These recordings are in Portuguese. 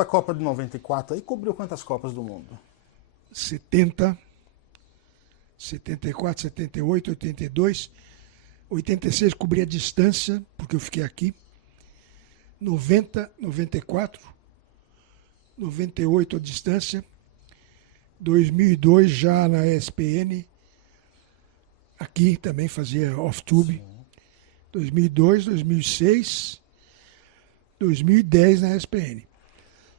para a Copa de 94, aí cobriu quantas Copas do Mundo? 70, 74, 78, 82, 86 cobri a distância, porque eu fiquei aqui. 90, 94, 98 a distância. 2002 já na ESPN. Aqui também fazia off-tube. 2002, 2006, 2010 na ESPN.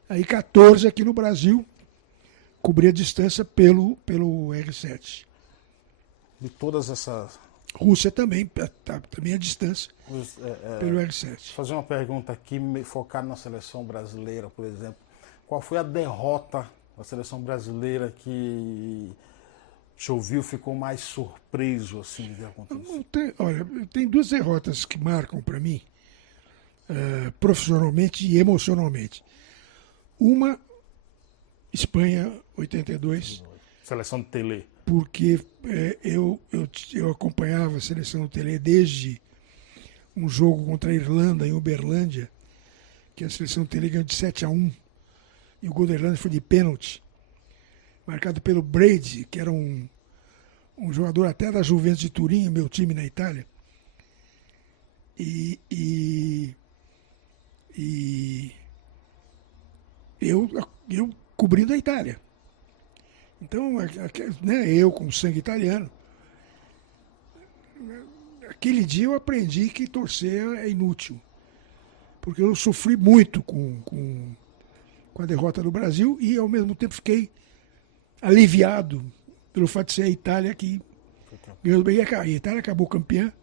Aí 14 aqui no Brasil, cobri a distância pelo R7. De todas essas... Rússia também, também a distância, pelo R7. Vou fazer uma pergunta aqui, focada na seleção brasileira, por exemplo. Qual foi a derrota da seleção brasileira que te ouviu, ficou mais surpreso assim, de acontecer? Olha, tem duas derrotas que marcam para mim, profissionalmente e emocionalmente. Uma, Espanha, 82. Seleção de Tele. Porque eu acompanhava a seleção do Tele desde um jogo contra a Irlanda, em Uberlândia, que a seleção do Tele ganhou de 7-1, e o gol da Irlanda foi de pênalti, marcado pelo Brady, que era um jogador até da Juventus de Turim, meu time na Itália. E eu cobrindo a Itália. Então, né, eu com sangue italiano, aquele dia eu aprendi que torcer é inútil. Porque eu sofri muito com a derrota do Brasil e, ao mesmo tempo, fiquei aliviado pelo fato de ser a Itália que ganhou bem. A Itália acabou campeã.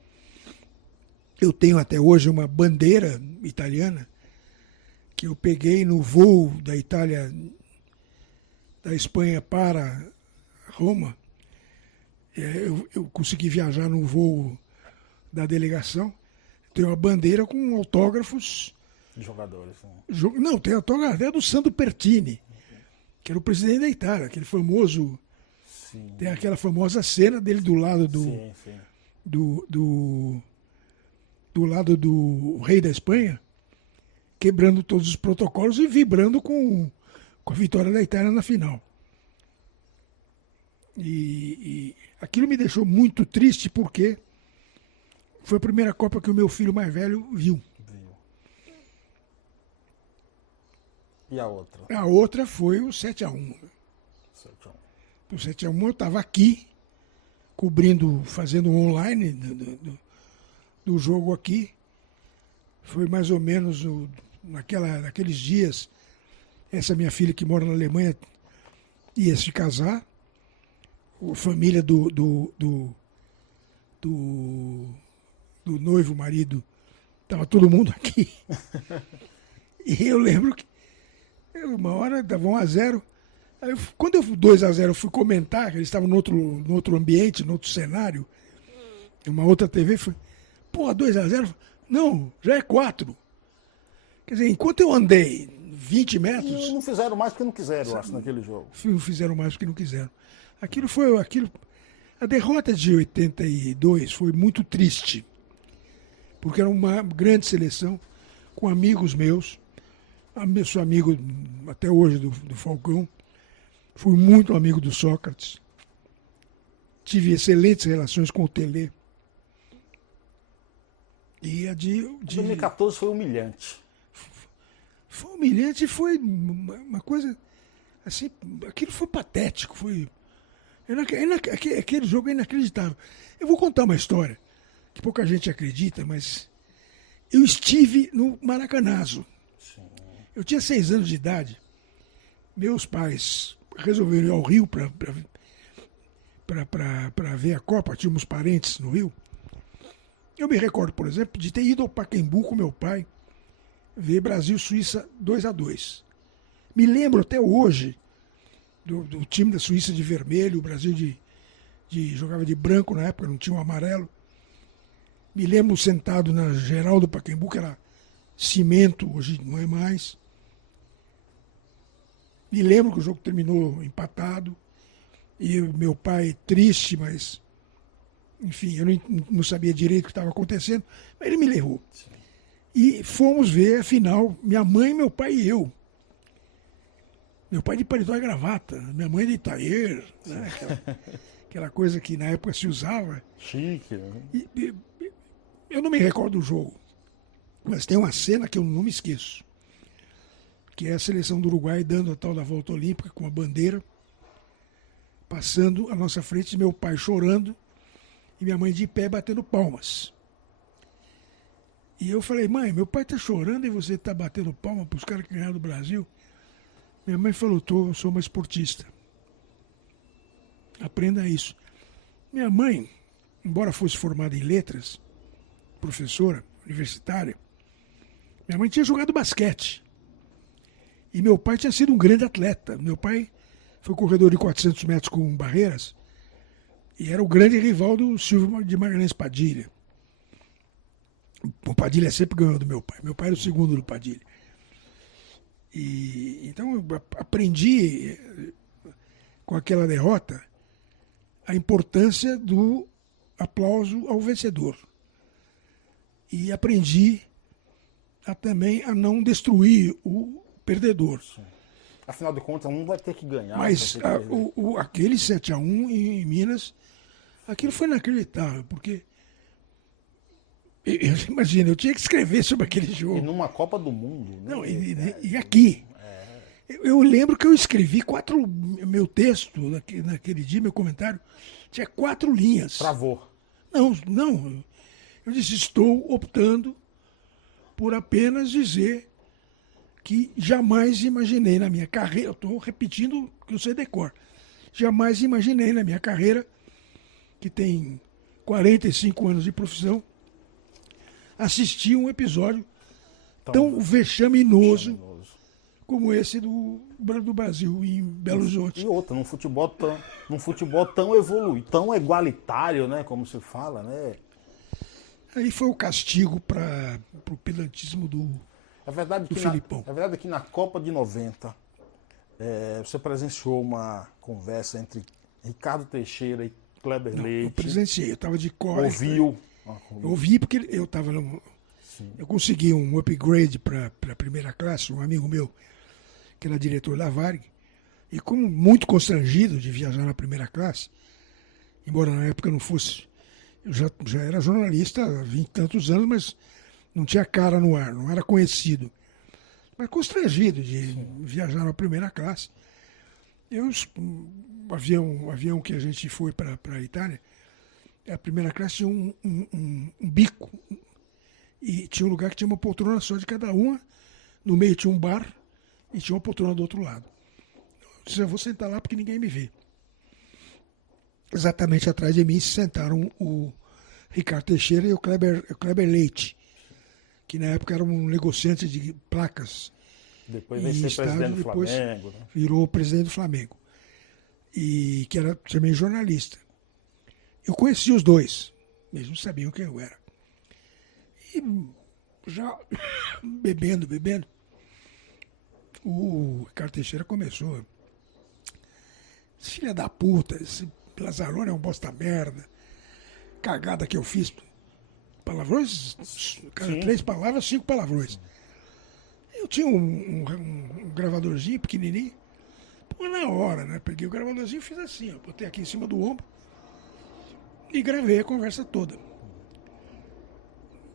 Eu tenho até hoje uma bandeira italiana que eu peguei no voo da Itália, da Espanha para Roma. Eu consegui viajar no voo da delegação. Tem uma bandeira com autógrafos. Jogadores. Né? Não, tem autógrafo até do Sandro Pertini, que era o presidente da Itália, aquele famoso. Sim. Tem aquela famosa cena dele do lado Sim. do lado do rei da Espanha, quebrando todos os protocolos e vibrando com a vitória da Itália na final. E aquilo me deixou muito triste porque foi a primeira Copa que o meu filho mais velho viu. E a outra? A outra foi o 7-1. O 7-1 eu estava aqui, cobrindo, fazendo um online do jogo aqui. Foi mais ou menos naqueles dias. Essa minha filha que mora na Alemanha ia se casar. A família do noivo, marido, estava todo mundo aqui. E eu lembro que uma hora dava 1-0. Aí, quando eu 2-0 eu fui comentar, que eles estavam no outro ambiente, no outro cenário, uma outra TV, foi, 2-0? Não, já é 4. Quer dizer, enquanto eu andei 20 metros... E não fizeram mais porque não quiseram, eu acho, naquele jogo. Fizeram mais porque não quiseram. A derrota de 82 foi muito triste, porque era uma grande seleção, com amigos meus. Sou amigo até hoje do Falcão, fui muito amigo do Sócrates, tive excelentes relações com o Tele. E a de 2014 foi humilhante. Foi humilhante e foi uma coisa assim, aquilo foi patético, aquele jogo é inacreditável. Eu vou contar uma história que pouca gente acredita, mas eu estive no Maracanazo. Eu tinha 6 anos de idade. Meus pais resolveram ir ao Rio para ver a Copa. Tínhamos parentes no Rio. Eu me recordo, por exemplo, de ter ido ao Pacaembu com meu pai ver Brasil-Suíça 2-2. Me lembro até hoje do time da Suíça de vermelho, o Brasil jogava de branco na época, não tinha um amarelo. Me lembro sentado na geral do Pacaembu, que era cimento, hoje não é mais. Me lembro que o jogo terminou empatado e meu pai triste, mas enfim, eu não sabia direito o que estava acontecendo, mas ele me levou. Sim. E fomos ver a final, minha mãe, meu pai e eu. Meu pai de paletó e gravata, minha mãe de taier, né? Aquela coisa que na época se usava. Chique, né? Eu não me recordo do jogo, mas tem uma cena que eu não me esqueço, que é a seleção do Uruguai dando a tal da volta olímpica com a bandeira, passando à nossa frente, meu pai chorando e minha mãe de pé batendo palmas. E eu falei, mãe, meu pai tá chorando e você tá batendo palma pros caras que ganharam do Brasil? Minha mãe falou, eu sou uma esportista. Aprenda isso. Minha mãe, embora fosse formada em letras, professora universitária, minha mãe tinha jogado basquete. E meu pai tinha sido um grande atleta. Meu pai foi corredor de 400 metros com barreiras e era o grande rival do Silvio de Magalhães Padilha. O Padilha sempre ganhou do meu pai. Meu pai era o segundo do Padilha. E então eu aprendi com aquela derrota a importância do aplauso ao vencedor. E aprendi também a não destruir o perdedor. Sim. Afinal de contas, um vai ter que ganhar. Mas vai ter que perder. aquele 7-1 em Minas, aquilo foi inacreditável, porque imagina, eu tinha que escrever sobre aquele jogo. E numa Copa do Mundo. Né? Não, e aqui. Eu lembro que eu escrevi meu texto naquele dia, meu comentário, tinha 4 linhas. Travou. Não. Eu disse, estou optando por apenas dizer que jamais imaginei na minha carreira, eu estou repetindo que eu sei de cor, jamais imaginei na minha carreira, que tem 45 anos de profissão, assistir um episódio tão vexaminoso como esse do Brasil em Belo Horizonte. E outra, num futebol tão evoluído, tão igualitário, né, como se fala, né? Aí foi o castigo para o pedantismo do Filipão. É verdade que na Copa de 90 você presenciou uma conversa entre Ricardo Teixeira e Kleber Leite. Eu presenciei, eu estava de cor. Ouviu? Eu ouvi porque eu estava eu consegui um upgrade para a primeira classe, um amigo meu, que era diretor da Varig, e como muito constrangido de viajar na primeira classe, embora na época eu não fosse, eu já era jornalista há 20 e tantos anos, mas não tinha cara no ar, não era conhecido. Mas constrangido de viajar na primeira classe. O avião que a gente foi para a Itália, a primeira classe tinha um bico, e tinha um lugar que tinha uma poltrona só de cada uma, no meio tinha um bar e tinha uma poltrona do outro lado. Eu disse, eu vou sentar lá porque ninguém me vê. Exatamente atrás de mim se sentaram o Ricardo Teixeira e o Kleber Leite, que na época era um negociante de placas. Depois veio ser presidente do Flamengo. Né? Virou presidente do Flamengo. E que era também jornalista. Eu conheci os dois, eles não sabiam quem eu era. E já bebendo, o Ricardo Teixeira começou. Filha da puta, esse Lazzaroni é um bosta merda. Cagada que eu fiz. Palavrões? Cara, 3 palavras, 5 palavrões. Eu tinha um gravadorzinho pequenininho. Pô, na hora, né? Peguei o gravadorzinho e fiz assim, ó. Botei aqui em cima do ombro e gravei a conversa toda.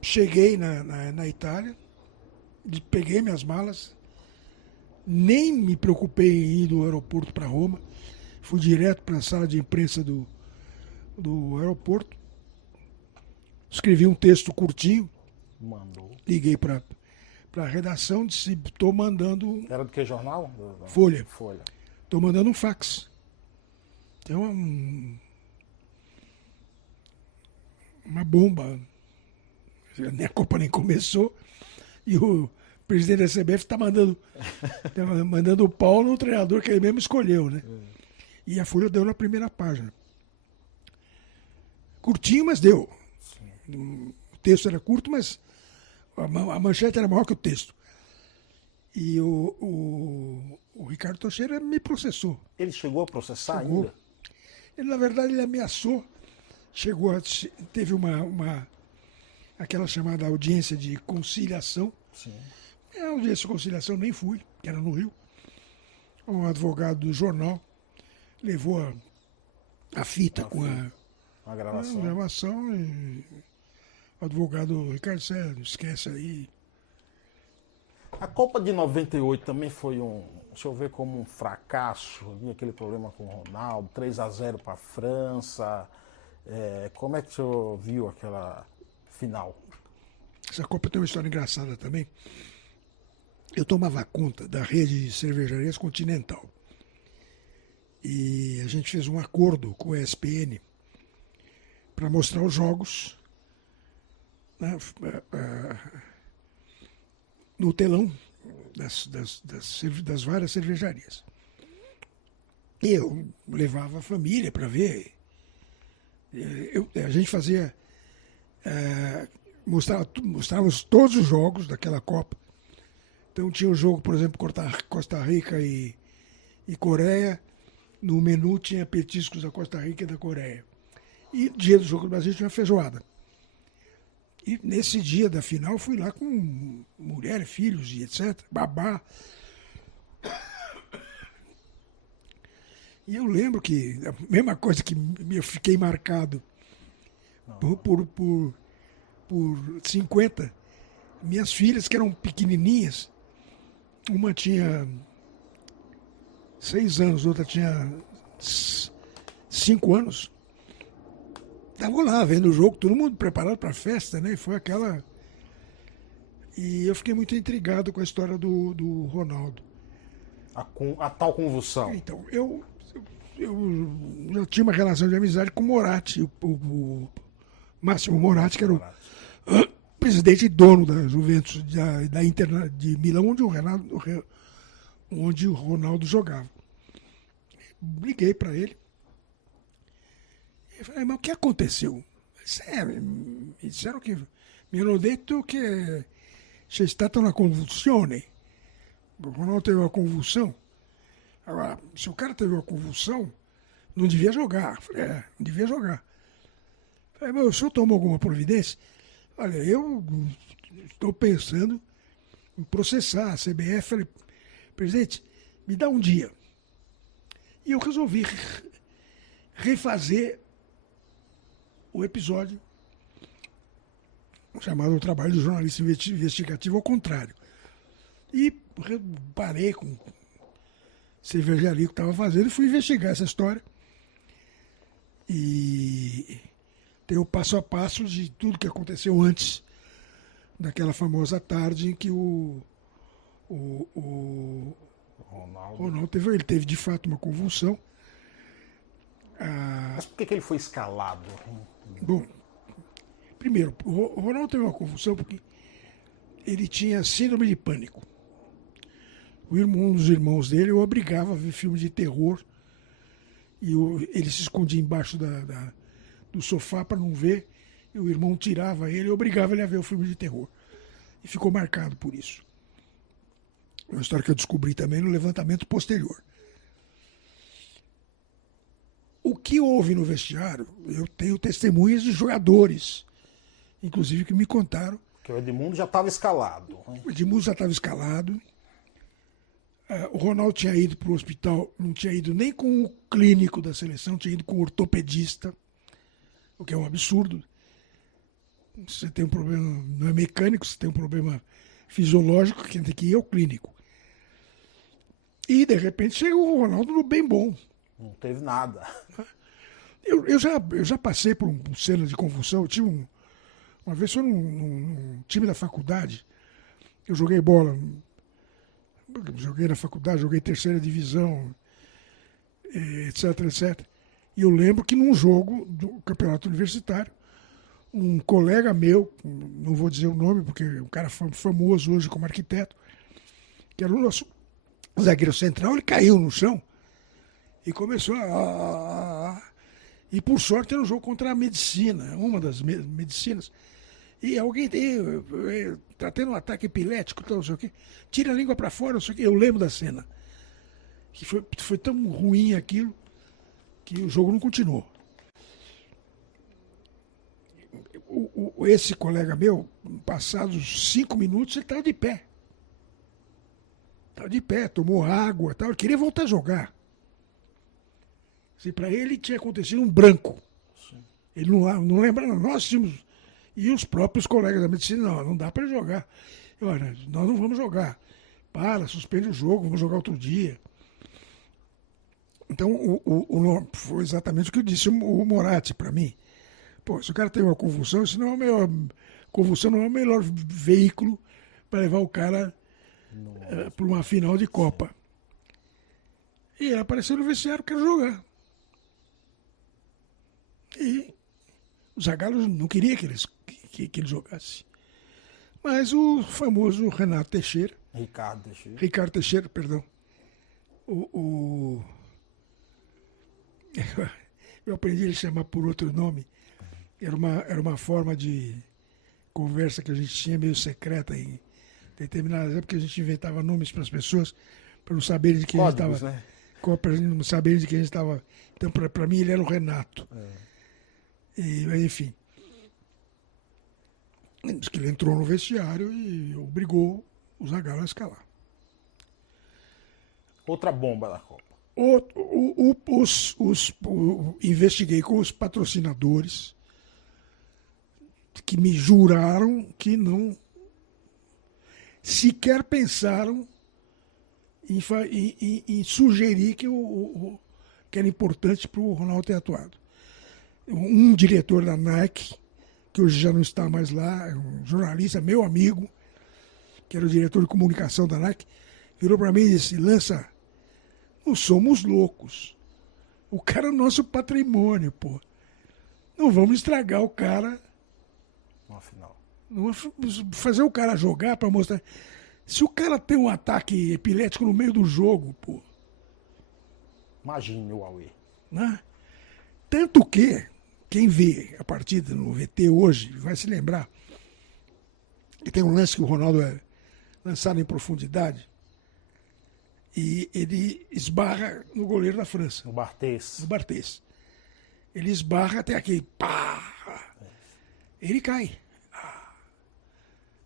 Cheguei na Itália, peguei minhas malas, nem me preocupei em ir do aeroporto para Roma, fui direto para a sala de imprensa do aeroporto, escrevi um texto curtinho, Mandou. Liguei para a redação, disse, estou mandando... Era do que jornal? Folha. Folha. Estou mandando um fax. Tem uma bomba. A Copa nem começou e o presidente da CBF está mandando o pau no treinador que ele mesmo escolheu, né? E a Folha deu na primeira página. Curtinho, mas deu. Sim. O texto era curto, mas a manchete era maior que o texto. E o Ricardo Teixeira me processou. Ele chegou a processar ainda? Ele, na verdade, ele ameaçou. Teve aquela chamada audiência de conciliação. Sim. A audiência de conciliação nem fui, que era no Rio. um advogado do jornal levou a fita com a gravação. E o advogado Ricardo Sérgio, esquece aí. A Copa de 98 também foi deixa eu ver, como um fracasso. Havia aquele problema com o Ronaldo, 3-0 para a França. Como é que o senhor viu aquela final? Essa Copa tem uma história engraçada também. Eu tomava conta da rede de cervejarias Continental. E a gente fez um acordo com a ESPN para mostrar os jogos, né, no telão das várias cervejarias. E eu levava a família para ver. A gente fazia. Mostrávamos todos os jogos daquela Copa. Então tinha o jogo, por exemplo, Costa Rica e Coreia. No menu tinha petiscos da Costa Rica e da Coreia. E dia do jogo do Brasil tinha feijoada. E nesse dia da final fui lá com mulher, filhos e etc. Babá. E eu lembro que a mesma coisa que eu fiquei marcado por 50, minhas filhas que eram pequenininhas, uma tinha 6 anos, outra tinha 5 anos. Estavam lá vendo o jogo, todo mundo preparado para a festa, né? Foi aquela. E eu fiquei muito intrigado com a história do Ronaldo. A tal convulsão. Então, eu tinha uma relação de amizade com o Moratti, o Máximo Moratti, que era o presidente e dono da Juventus da Inter de Milão, onde o Ronaldo jogava. Liguei para ele. Eu falei, mas o que aconteceu? Me disseram que mi hanno detto che c'è stata una convulsione. O Ronaldo teve uma convulsão. Agora, se o cara teve uma convulsão, não devia jogar. Eu falei, não devia jogar. Eu falei, mas o senhor tomou alguma providência? Olha, eu estou pensando em processar a CBF. Falei, presidente, me dá um dia. E eu resolvi refazer o episódio chamado O Trabalho do Jornalista Investigativo ao Contrário. E parei com o cervejaria que estava fazendo e fui investigar essa história. E tem o passo a passo de tudo que aconteceu antes daquela famosa tarde em que o Ronaldo teve de fato uma convulsão. Mas por que ele foi escalado? Bom, primeiro, o Ronaldo teve uma convulsão porque ele tinha síndrome de pânico. Um dos irmãos dele o obrigava a ver filme de terror e ele se escondia embaixo do sofá para não ver, e o irmão tirava ele e obrigava ele a ver o filme de terror. E ficou marcado por isso. Uma história que eu descobri também no levantamento posterior. O que houve no vestiário, eu tenho testemunhas de jogadores, inclusive que me contaram. Porque o Edmundo já estava escalado. O Edmundo já estava escalado. O Ronaldo tinha ido para o hospital, não tinha ido nem com o clínico da seleção, tinha ido com o ortopedista, o que é um absurdo. Você tem um problema, não é mecânico, você tem um problema fisiológico, quem tem que ir é o clínico. E, de repente, chegou o Ronaldo no bem bom. Não teve nada. Eu já passei por um cena de convulsão. Eu tive uma vez foi num time da faculdade. Eu joguei bola. Joguei na faculdade, joguei terceira divisão, etc, etc. E eu lembro que num jogo do campeonato universitário, um colega meu, não vou dizer o nome, porque é um cara famoso hoje como arquiteto, que era o nosso zagueiro central, ele caiu no chão e começou E por sorte era um jogo contra a medicina, uma das medicinas. E alguém está tendo um ataque epilético, não sei o quê. Tira a língua para fora, não sei o quê. Eu lembro da cena. Que foi tão ruim aquilo que o jogo não continuou. Esse colega meu, passados 5 minutos, ele estava de pé. Estava de pé, tomou água, tal. Ele queria voltar a jogar. Assim, para ele tinha acontecido um branco. Sim. Ele não lembra, não. Nós tínhamos. E os próprios colegas da medicina, não dá para jogar. Olha, nós não vamos jogar. Suspende o jogo, vamos jogar outro dia. Então, foi exatamente o que disse o Moratti para mim. Pô, se o cara tem uma convulsão, convulsão não é o melhor veículo para levar o cara para uma final de Copa. E ele apareceu no vestiário, quero jogar. E o Zagallo não queria que ele jogasse. Mas o famoso Ricardo Teixeira, perdão. Eu aprendi a ele chamar por outro nome. Era uma forma de conversa que a gente tinha meio secreta em determinadas épocas, porque a gente inventava nomes para as pessoas para não saberem de quem a gente estava. Né? Para não saberem de quem a gente estava. Então, para mim, ele era o Renato. Enfim. Diz que ele entrou no vestiário e obrigou o Zagallo a escalar. Outra bomba da Copa. Investiguei com os patrocinadores que me juraram que não sequer pensaram em sugerir que era importante para o Ronaldo ter atuado. Um diretor da Nike, que hoje já não está mais lá, é um jornalista, meu amigo, que era o diretor de comunicação da Nike, virou para mim e disse: Lança, não somos loucos. O cara é o nosso patrimônio, pô. Não vamos estragar o cara. Uma final. Não fazer o cara jogar para mostrar. Se o cara tem um ataque epilético no meio do jogo, pô. Imagine o Huawei. Né? Tanto que quem vê a partida no VT hoje vai se lembrar que tem um lance que o Ronaldo é lançado em profundidade e ele esbarra no goleiro da França. No Barthez. Ele esbarra até aqui. Pá! Ele cai.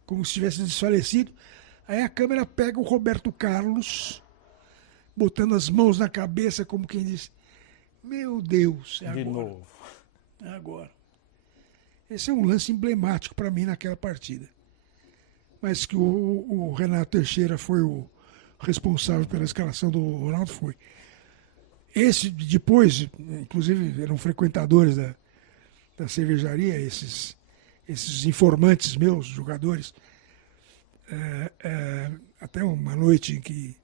Como se tivesse desfalecido. Aí a câmera pega o Roberto Carlos, botando as mãos na cabeça, como quem diz: meu Deus, é agora. De novo. É agora. Esse é um lance emblemático para mim naquela partida. Mas que o Renato Teixeira foi o responsável pela escalação do Ronaldo, foi. Esse, depois, inclusive, eram frequentadores da cervejaria, esses informantes meus, jogadores. Até uma noite em que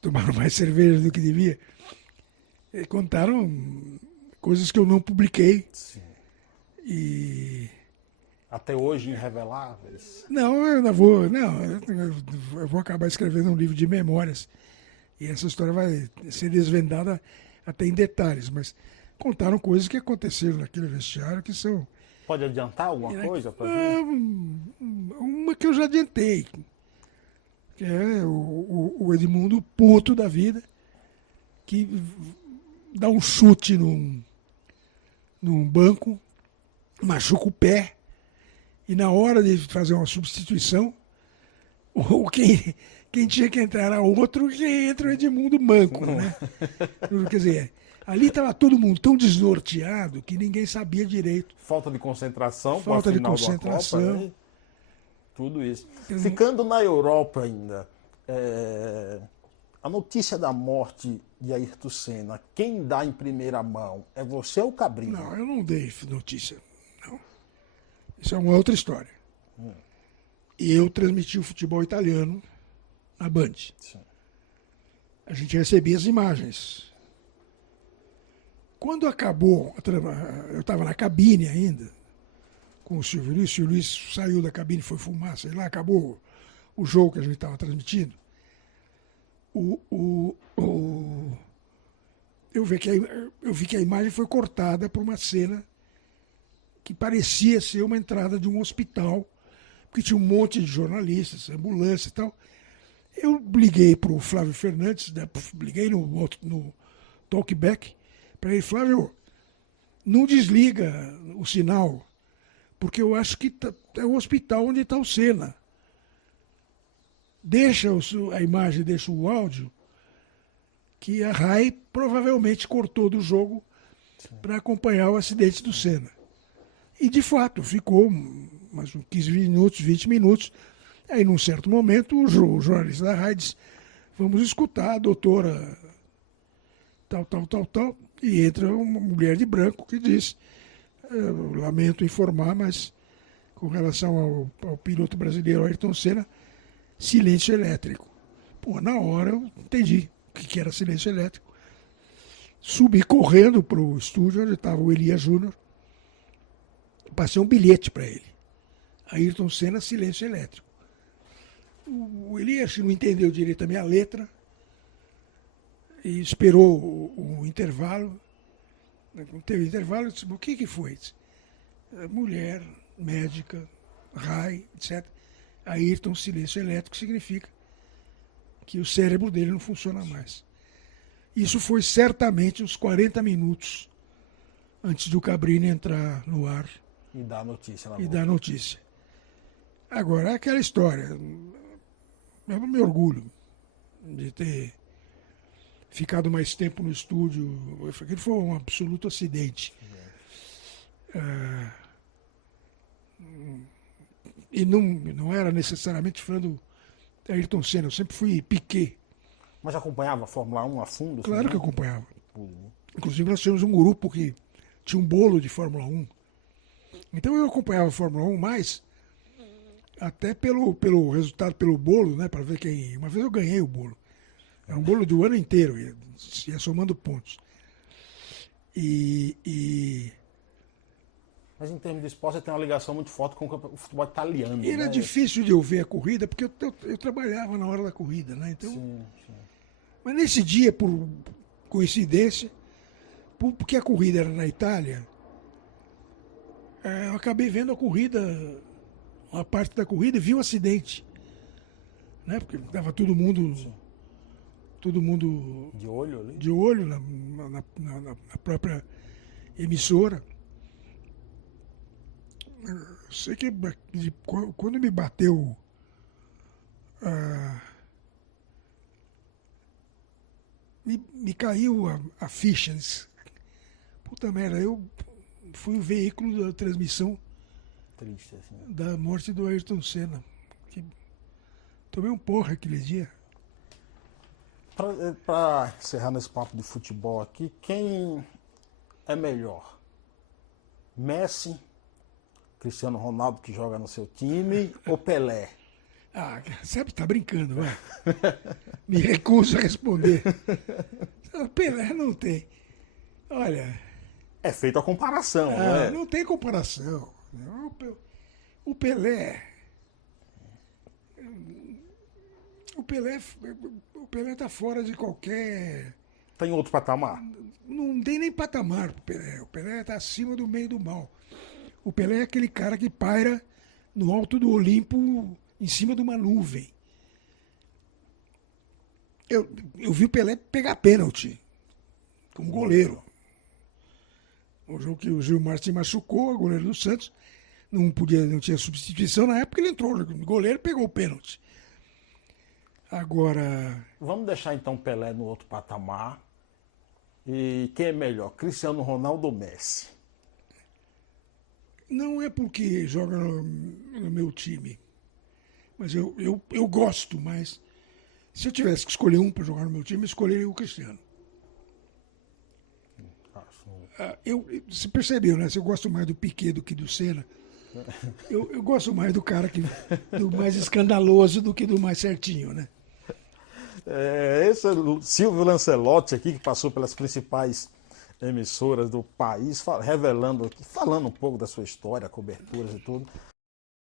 tomaram mais cerveja do que devia, contaram coisas que eu não publiquei. Sim. E até hoje irreveláveis. Não, eu não vou. Não, eu vou acabar escrevendo um livro de memórias. E essa história vai ser desvendada até em detalhes, mas contaram coisas que aconteceram naquele vestiário que são. Pode adiantar alguma coisa pra gente? Uma que eu já adiantei, que é o Edmundo puto da vida, que dá um chute num banco, machuca o pé, e na hora de fazer uma substituição, quem tinha que entrar era outro, que entra o Edmundo manco, né? Quer dizer, ali estava todo mundo tão desnorteado que ninguém sabia direito. Falta de concentração. Falta de concentração. Copa, né? Tudo isso. Ficando na Europa ainda, a notícia da morte de Ayrton Senna, quem dá em primeira mão? É você ou o Cabrinho? Não, eu não dei notícia. Não. Isso é uma outra história. E eu transmiti o futebol italiano na Band. Sim. A gente recebia as imagens. Quando acabou, eu estava na cabine ainda, com o Silvio Luiz. O Silvio Luiz saiu da cabine, foi fumar, sei lá, acabou o jogo que a gente estava transmitindo. Eu vi que a imagem foi cortada por uma cena que parecia ser uma entrada de um hospital, porque tinha um monte de jornalistas, ambulância e tal. Eu liguei para o Flávio Fernandes, né, liguei no talkback, para ele: Flávio, não desliga o sinal, porque eu acho que é o hospital onde está o Senna. a imagem, deixa o áudio, que a Rai provavelmente cortou do jogo para acompanhar o acidente do Senna. E, de fato, ficou mais uns 15 minutos, 20 minutos. Aí, num certo momento, o jornalista da Rai disse: vamos escutar a doutora tal. E entra uma mulher de branco que diz: lamento informar, mas com relação ao piloto brasileiro Ayrton Senna, silêncio elétrico. Pô, na hora eu entendi o que era silêncio elétrico. Subi correndo para o estúdio onde estava o Elias Júnior. Passei um bilhete para ele. Ayrton Senna, silêncio elétrico. O Elias não entendeu direito a minha letra e esperou o intervalo. Não teve intervalo, eu disse: o que foi? Disse: mulher, médica, Rai, etc. Ayrton, silêncio elétrico, significa que o cérebro dele não funciona mais. Isso foi certamente uns 40 minutos antes do Cabrini entrar no ar E dar a notícia. e dar a notícia. Agora, é aquela história. Eu não me orgulho de ter ficado mais tempo no estúdio. Aquilo foi um absoluto acidente. E não era necessariamente fã do Ayrton Senna. Eu sempre fui Piquet. Mas acompanhava a Fórmula 1 a fundo? Claro assim, que né? acompanhava. Inclusive, nós tínhamos um grupo que tinha um bolo de Fórmula 1. Então eu acompanhava a Fórmula 1 mais até pelo resultado, pelo bolo, né? Para ver quem. Uma vez eu ganhei o bolo. Era um bolo do ano inteiro, ia somando pontos. Mas em termos de esporte, você tem uma ligação muito forte com o futebol italiano. Era né? difícil de eu ver a corrida, porque eu trabalhava na hora da corrida, né? Então, Sim. mas nesse dia, por coincidência, porque a corrida era na Itália, eu acabei vendo a corrida, uma parte da corrida, e vi o acidente. Né? Porque estava todo mundo De olho ali? de olho na própria emissora. Eu sei que quando me bateu me caiu a ficha. Puta merda, eu fui o veículo da transmissão Triste, assim. da morte do Ayrton Senna. Tomei um porra aquele dia. Para encerrar nesse papo de futebol aqui, quem é melhor? Messi, Cristiano Ronaldo, que joga no seu time, ou Pelé? Ah, sabe, tá brincando, vai. Me recuso a responder. Pelé não tem. Olha. É feita a comparação, né? Não tem comparação. O Pelé. O Pelé tá fora de qualquer. Tem outro patamar? Não tem nem patamar pro Pelé. O Pelé tá acima do meio do mal. O Pelé é aquele cara que paira no alto do Olimpo, em cima de uma nuvem. Eu vi o Pelé pegar pênalti como goleiro. O jogo que o Gilmar se machucou, o goleiro do Santos, não tinha substituição na época, ele entrou, o goleiro pegou o pênalti. Agora. Vamos deixar então Pelé no outro patamar. E quem é melhor, Cristiano Ronaldo ou Messi? Não é porque joga no meu time. Mas eu gosto, mas se eu tivesse que escolher um para jogar no meu time, eu escolheria o Cristiano. Você percebeu, né? Se eu gosto mais do Piquet do que do Senna, eu gosto mais do cara do mais escandaloso do que do mais certinho, né? Esse é o Silvio Lancelotti aqui, que passou pelas principais emissoras do país, falando um pouco da sua história, coberturas e tudo.